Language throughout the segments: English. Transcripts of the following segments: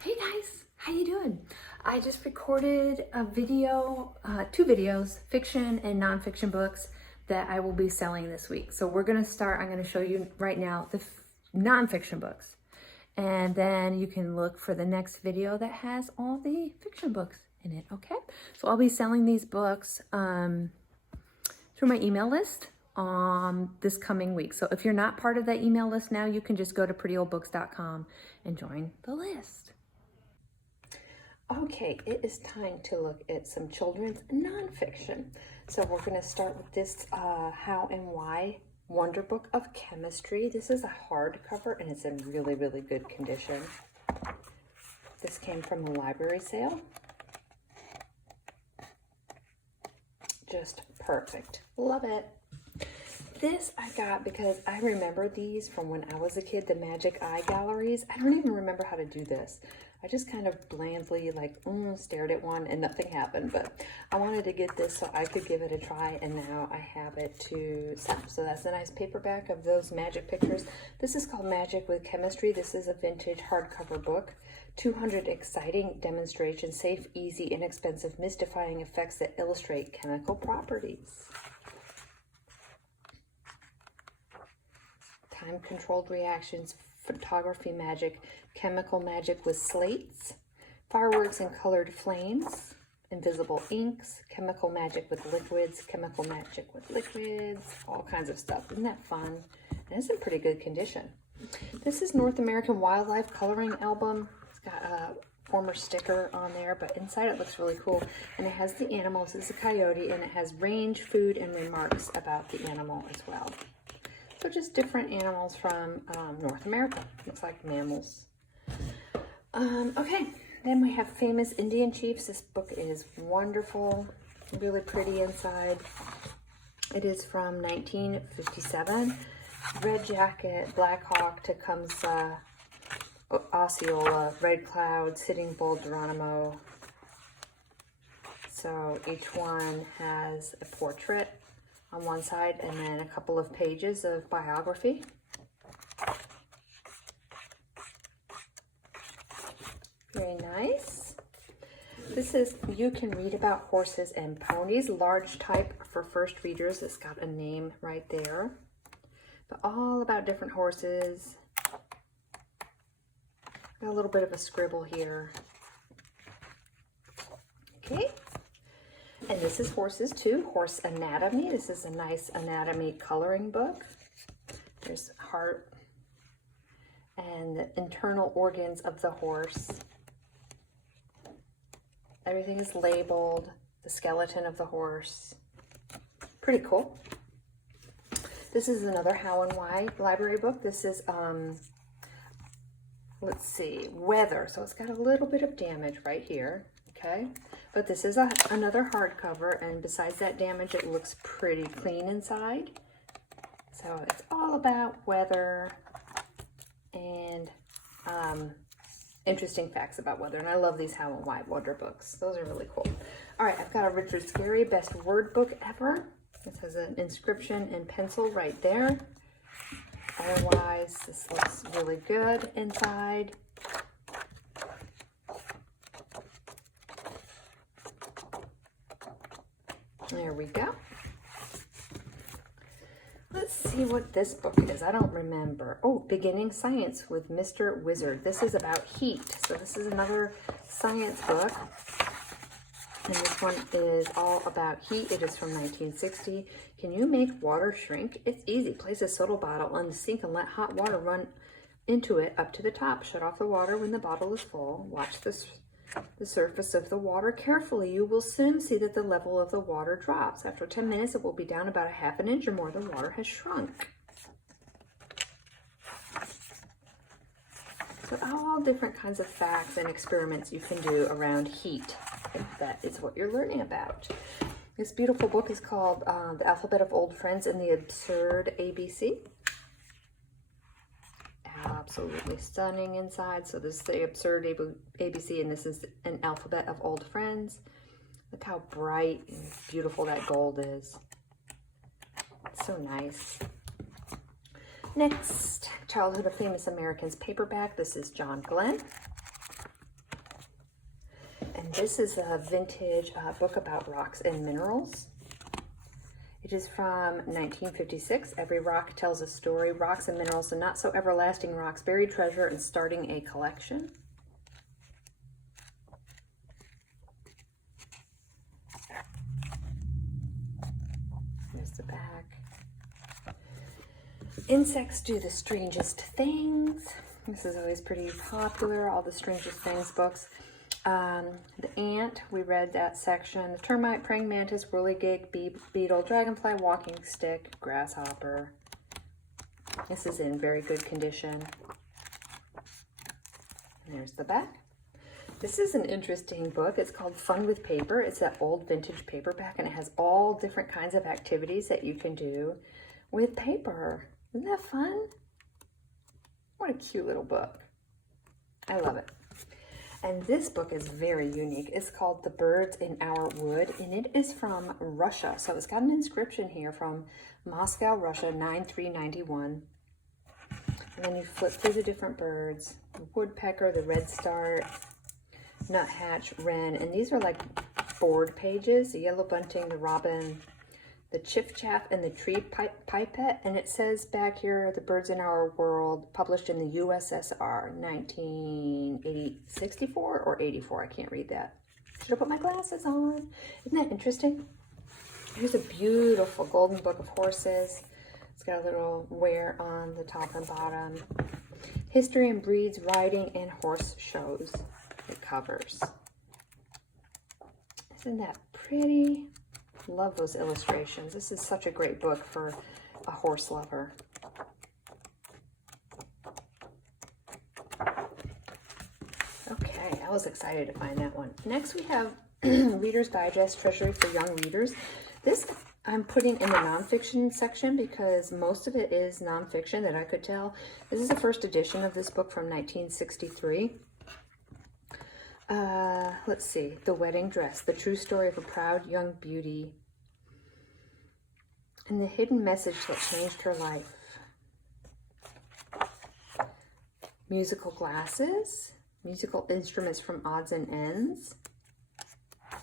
Hey guys, how you doing? I just recorded a video, two videos, fiction and nonfiction books that I will be selling this week. So we're gonna start, I'm gonna show you right now the nonfiction books. And then you can look for the next video that has all the fiction books in it, okay? So I'll be selling these books through my email list this coming week. So if you're not part of that email list now, you can just go to prettyoldbooks.com and join the list. Okay, it is time to look at some children's nonfiction. So we're going to start with this How and Why Wonder Book of Chemistry. This is a hardcover and it's in really, really good condition. This came from a library sale. Just perfect. Love it. This I got because I remember these from when I was a kid, the Magic Eye Galleries. I don't even remember how to do this. I just kind of blandly stared at one and nothing happened, but I wanted to get this so I could give it a try, and now I have it to sell. So that's a nice paperback of those magic pictures. This is called Magic with Chemistry. This is a vintage hardcover book. 200 exciting demonstrations, safe, easy, inexpensive, mystifying effects that illustrate chemical properties. Time-controlled reactions, photography magic, chemical magic with slates, fireworks and colored flames, invisible inks, chemical magic with liquids, all kinds of stuff. Isn't that fun? And it's in pretty good condition. This is North American Wildlife Coloring Album. It's got a former sticker on there, but inside it looks really cool. And it has the animals. It's a coyote, and it has range, food, and remarks about the animal as well. So just different animals from North America. Looks like mammals. Okay, then we have Famous Indian Chiefs. This book is wonderful, really pretty inside. It is from 1957. Red Jacket, Black Hawk, Tecumseh, Osceola, Red Cloud, Sitting Bull, Geronimo. So each one has a portrait on one side and then a couple of pages of biography. Very nice. This is You Can Read About Horses and Ponies, large type for first readers. It's got a name right there, but all about different horses. Got a little bit of a scribble here. Okay. And this is Horses too, Horse Anatomy. This is a nice anatomy coloring book. There's heart and the internal organs of the horse. Everything is labeled, the skeleton of the horse. Pretty cool. This is another How and Why library book. This is, let's see, Weather. So it's got a little bit of damage right here, okay? But this is another hardcover, and besides that damage, it looks pretty clean inside. So it's all about weather and interesting facts about weather. And I love these How and Why Wonder books. Those are really cool. All right, I've got a Richard Scarry Best Word Book Ever. This has an inscription in pencil right there. Otherwise, this looks really good inside. There we go. Let's see what this book is. I don't remember. Oh, Beginning Science with Mr. Wizard. This is about heat. So this is another science book. And this one is all about heat. It is from 1960. Can you make water shrink? It's easy. Place a soda bottle on the sink and let hot water run into it up to the top. Shut off the water when the bottle is full. Watch the surface of the water carefully. You will soon see that the level of the water drops. After 10 minutes, it will be down about a half an inch or more. The water has shrunk. So all different kinds of facts and experiments you can do around heat. If that is what you're learning about. This beautiful book is called The Alphabet of Old Friends and the Absurd ABC. Absolutely stunning inside. So this is the Absurd ABC, and this is an alphabet of old friends. Look how bright and beautiful that gold is. It's so nice. Next, Childhood of Famous Americans paperback. This is John Glenn. This is a vintage book about rocks and minerals. It is from 1956. Every rock tells a story. Rocks and minerals, the not so everlasting rocks, buried treasure, and starting a collection. There's the back. Insects do the strangest things. This is always pretty popular, all the strangest things books. The ant, we read that section. The termite, praying mantis, whirligig, beetle, dragonfly, walking stick, grasshopper. This is in very good condition. And there's the back. This is an interesting book. It's called Fun with Paper. It's that old vintage paperback, and it has all different kinds of activities that you can do with paper. Isn't that fun? What a cute little book. I love it. And this book is very unique. It's called The Birds in Our Wood, and it is from Russia. So it's got an inscription here from Moscow, Russia, 9391. And then you flip through the different birds. The woodpecker, the redstart, nuthatch, wren, and these are like board pages. The yellow bunting, the robin, the chiffchaff, and the tree pipet. And it says back here, The Birds in Our World, published in the USSR, 1964 or 84. I can't read that. Should have put my glasses on. Isn't that interesting? Here's a beautiful golden book of horses. It's got a little wear on the top and bottom. History and breeds, riding, and horse shows. It covers. Isn't that pretty? Love those illustrations. This is such a great book for a horse lover. Okay, I was excited to find that one. Next we have Reader's Digest Treasury for Young Readers. This I'm putting in the nonfiction section because most of it is nonfiction that I could tell. This is the first edition of this book from 1963. Let's see. The Wedding Dress, the true story of a proud young beauty and the hidden message that changed her life. Musical glasses, musical instruments from odds and ends.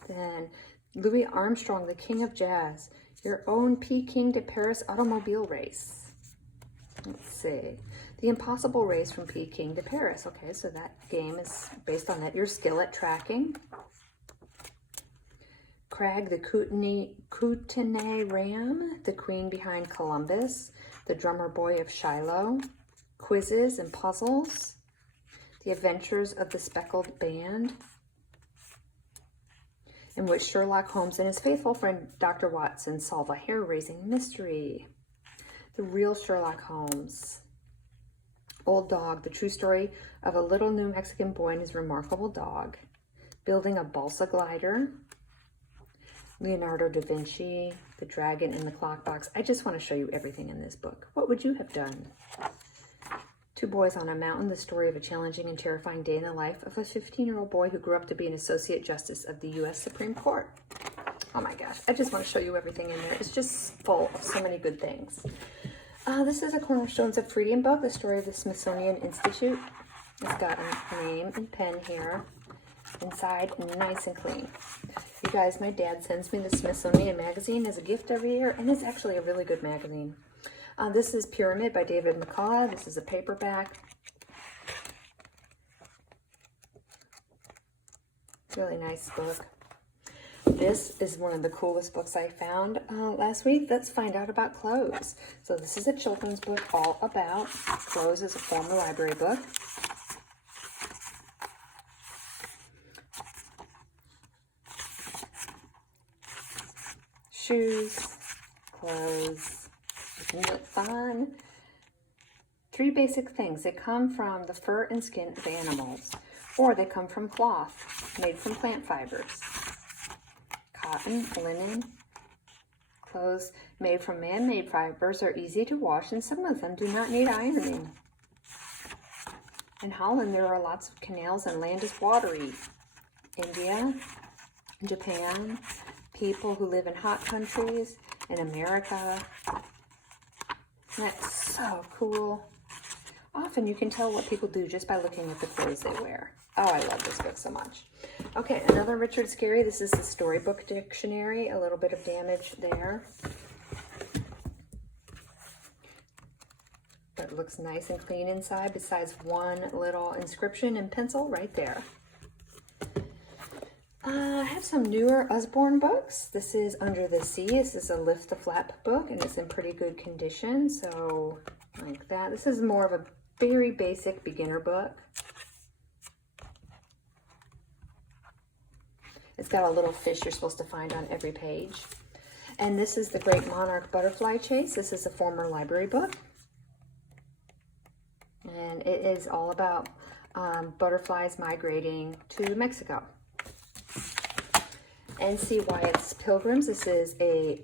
Then Louis Armstrong, the King of Jazz, your own Peking to Paris automobile race. Let's see. The Impossible Race from Peking to Paris. Okay, so that game is based on that. Your skill at tracking. Crag, the Kootenai Ram, the Queen Behind Columbus, the Drummer Boy of Shiloh. Quizzes and puzzles. The Adventures of the Speckled Band, in which Sherlock Holmes and his faithful friend Dr. Watson solve a hair-raising mystery. The Real Sherlock Holmes. Old Dog, the true story of a little New Mexican boy and his remarkable dog. Building a balsa glider. Leonardo da Vinci, The Dragon in the Clock Box. I just want to show you everything in this book. What would you have done? Two Boys on a Mountain, the story of a challenging and terrifying day in the life of a 15-year-old boy who grew up to be an Associate Justice of the U.S. Supreme Court. Oh my gosh, I just want to show you everything in there. It's just full of so many good things. This is a Cornerstones of Freedom book, the story of the Smithsonian Institute. It's got a name and pen here. Inside, nice and clean. You guys, my dad sends me the Smithsonian magazine as a gift every year, and it's actually a really good magazine. This is Pyramid by David McCaw. This is a paperback. Really nice book. This is one of the coolest books I found last week. Let's find out about clothes. So this is a children's book all about clothes. As a former library book. Shoes, clothes, isn't it fun? 3 basic things. They come from the fur and skin of animals, or they come from cloth made from plant fibers. Cotton, linen, clothes made from man-made fibers are easy to wash, and some of them do not need ironing. In Holland, there are lots of canals and land is watery. India, Japan, people who live in hot countries, in America. That's so cool. Often you can tell what people do just by looking at the clothes they wear. Oh, I love this book so much. Okay, another Richard Scarry. This is the Storybook Dictionary. A little bit of damage there. But it looks nice and clean inside, besides one little inscription in pencil right there. I have some newer Usborne books. This is Under the Sea. This is a Lift the Flap book, and it's in pretty good condition. So, like that. This is more of a very basic beginner book. It's got a little fish you're supposed to find on every page. And this is The Great Monarch Butterfly Chase. This is a former library book. And it is all about butterflies migrating to Mexico. N.C. Wyatt's Pilgrims. This is a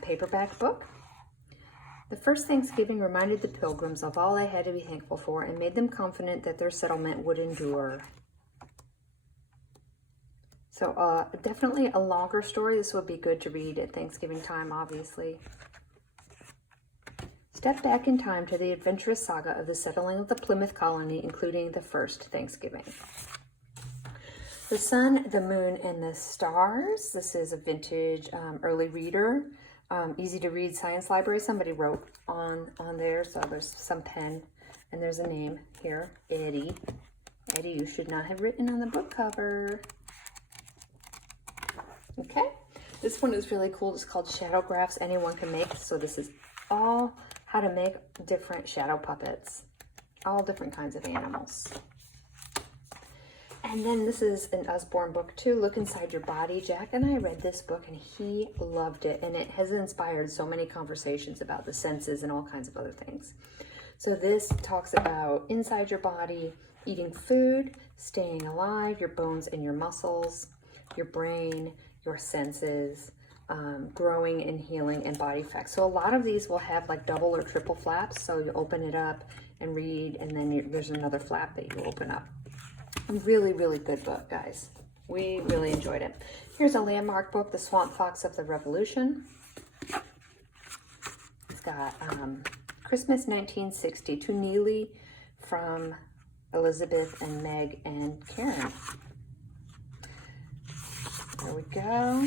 paperback book. The first Thanksgiving reminded the Pilgrims of all they had to be thankful for and made them confident that their settlement would endure. So definitely a longer story. This would be good to read at Thanksgiving time, obviously. Step back in time to the adventurous saga of the settling of the Plymouth colony, including the first Thanksgiving. The Sun, the Moon, and the Stars. This is a vintage early reader. Easy to read science library. Somebody wrote on there, so there's some pen, and there's a name here, Eddie. Eddie, you should not have written on the book cover. Okay, this one is really cool. It's called Shadow Graphs Anyone Can Make. So this is all how to make different shadow puppets, all different kinds of animals. And then this is an Usborne book too, Look Inside Your Body. Jack and I read this book and he loved it, and it has inspired so many conversations about the senses and all kinds of other things. So this talks about inside your body, eating food, staying alive, your bones and your muscles, your brain, your senses, growing and healing, and body facts. So a lot of these will have like double or triple flaps. So you open it up and read, and then there's another flap that you open up. A really, really good book, guys. We really enjoyed it. Here's a landmark book, The Swamp Fox of the Revolution. It's got Christmas 1960, to Neely from Elizabeth and Meg and Karen. There we go.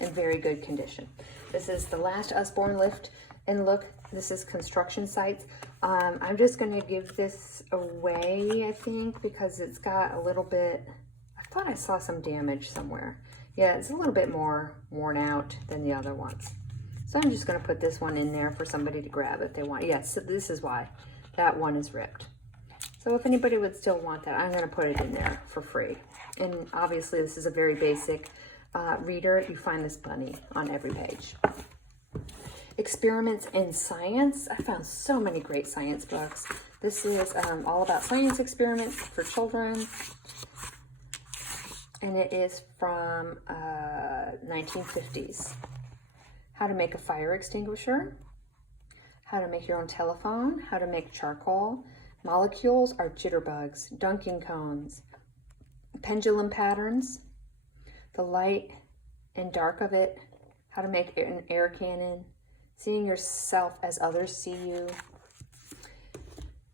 In very good condition. This is the last Usborne Lift and Look. This is construction sites. I'm just going to give this away, I think, because it's got a little bit, I thought I saw some damage somewhere. Yeah, it's a little bit more worn out than the other ones. So I'm just going to put this one in there for somebody to grab if they want. Yes, so this is why that one is ripped. So if anybody would still want that, I'm going to put it in there for free. And obviously this is a very basic reader. You find this bunny on every page. Experiments in Science. I found so many great science books. This is all about science experiments for children. And it is from 1950s. How to make a fire extinguisher. How to make your own telephone. How to make charcoal. Molecules are jitterbugs. Dunking cones. Pendulum patterns. The light and dark of it. How to make an air cannon. Seeing yourself as others see you.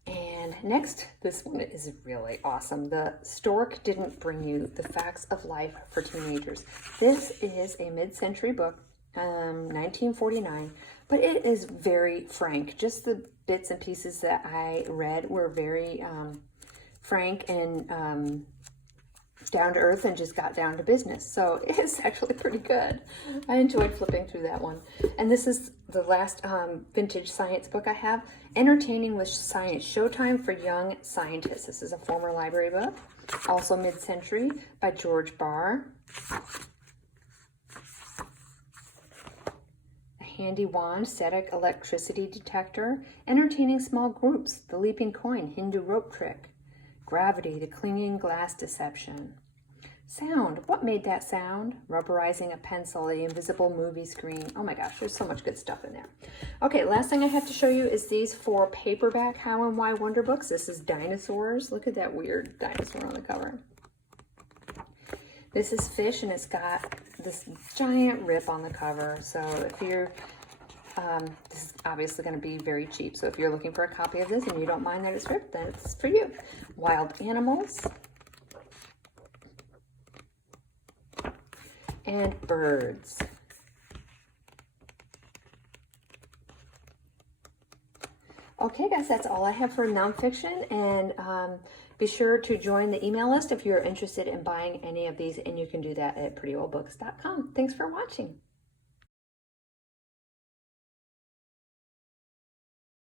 And next, this one is really awesome. The Stork Didn't Bring You, The Facts of Life for Teenagers. This is a mid-century book, 1949, but it is very frank. Just the bits and pieces that I read were very frank and down to earth, and just got down to business. So it's actually pretty good. I enjoyed flipping through that one. And this is the last vintage science book I have, Entertaining with Science, Showtime for Young Scientists. This is a former library book, also mid-century, by George Barr. A handy wand, static electricity detector, entertaining small groups, the leaping coin, Hindu rope trick. Gravity, the clinging glass deception. Sound, what made that sound? Rubberizing a pencil, the invisible movie screen. Oh my gosh, there's so much good stuff in there. Okay, last thing I have to show you is these 4 paperback How and Why Wonder books. This is Dinosaurs. Look at that weird dinosaur on the cover. This is Fish, and it's got this giant rip on the cover. So if you're This is obviously going to be very cheap. So if you're looking for a copy of this and you don't mind that it's ripped, then it's for you. Wild animals. And birds. Okay, guys, that's all I have for nonfiction. And be sure to join the email list if you're interested in buying any of these. And you can do that at prettyoldbooks.com. Thanks for watching.